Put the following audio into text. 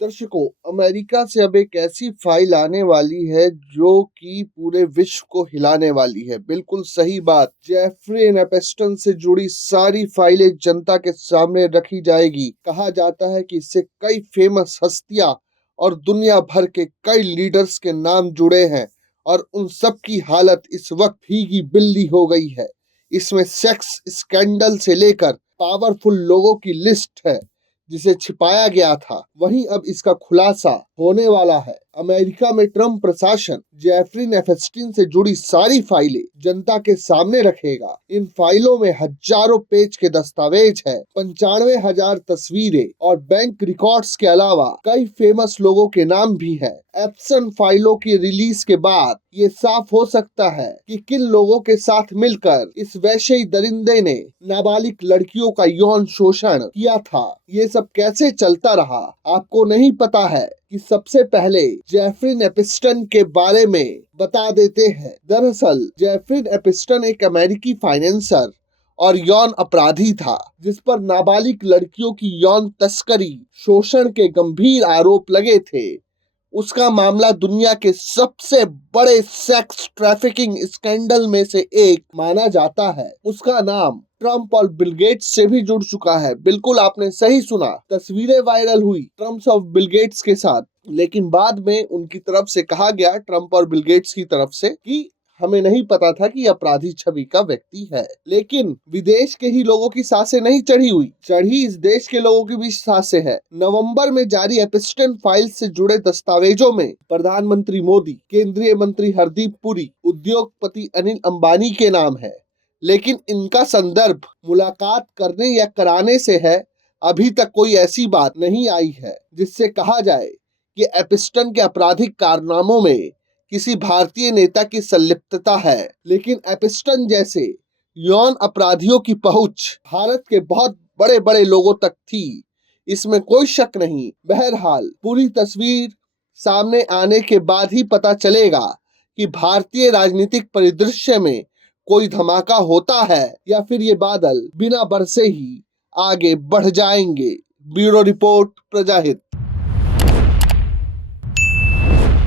दर्शकों, अमेरिका से अब एक ऐसी फाइल आने वाली है जो कि पूरे विश्व को हिलाने वाली है। बिल्कुल सही बात। जेफरी एनीस्टन से जुड़ी सारी फाइलें जनता के सामने रखी जाएगी। कहा जाता है कि इससे कई फेमस हस्तियां और दुनिया भर के कई लीडर्स के नाम जुड़े हैं और उन सब की हालत इस वक्त भीगी बिल्ली हो गई है। इसमें सेक्स स्कैंडल से लेकर पावरफुल लोगों की लिस्ट है जिसे छिपाया गया था। वहीं अब इसका खुलासा होने वाला है। अमेरिका में ट्रम्प प्रशासन जेफरी एनीस्टन से जुड़ी सारी फाइलें जनता के सामने रखेगा। इन फाइलों में हजारों पेज के दस्तावेज है, 95,000 तस्वीरें और बैंक रिकॉर्ड्स के अलावा कई फेमस लोगों के नाम भी है। एप्सन फाइलों की रिलीज के बाद ये साफ हो सकता है कि किन लोगों के साथ मिलकर इस वैश्य दरिंदे ने नाबालिग लड़कियों का यौन शोषण किया था। ये सब कैसे चलता रहा आपको नहीं पता है कि सबसे पहले जेफरी एनीस्टन के बारे में बता देते हैं। दरअसल जेफरी एनीस्टन एक अमेरिकी फाइनेंसर और यौन अपराधी था जिस पर नाबालिग लड़कियों की यौन तस्करी, शोषण के गंभीर आरोप लगे थे। उसका मामला दुनिया के सबसे बड़े सेक्स ट्रैफिकिंग स्कैंडल में से एक माना जाता है। उसका नाम ट्रम्प और बिल गेट्स से भी जुड़ चुका है। बिल्कुल आपने सही सुना। तस्वीरें वायरल हुई ट्रम्प और बिल गेट्स के साथ, लेकिन बाद में उनकी तरफ से कहा गया, ट्रम्प और बिल गेट्स की तरफ से, कि हमें नहीं पता था कि अपराधी छवि का व्यक्ति है। लेकिन विदेश के ही लोगों की सांसें नहीं चढ़ी इस देश के लोगों की भी सांसें है। नवंबर में जारी एनीस्टन फाइल से जुड़े दस्तावेजों में प्रधानमंत्री मोदी, केंद्रीय मंत्री हरदीप पुरी, उद्योगपति अनिल अंबानी के नाम है। लेकिन इनका संदर्भ मुलाकात करने या कराने से है। अभी तक कोई ऐसी बात नहीं आई है जिससे कहा जाए कि एनीस्टन के आपराधिक कारनामों में किसी भारतीय नेता की संलिप्तता है। लेकिन एनीस्टन जैसे यौन अपराधियों की पहुंच भारत के बहुत बड़े बड़े लोगों तक थी, इसमें कोई शक नहीं। बहरहाल पूरी तस्वीर सामने आने के बाद ही पता चलेगा कि भारतीय राजनीतिक परिदृश्य में कोई धमाका होता है या फिर ये बादल बिना बरसे ही आगे बढ़ जाएंगे। Bureau report, प्रजाहित।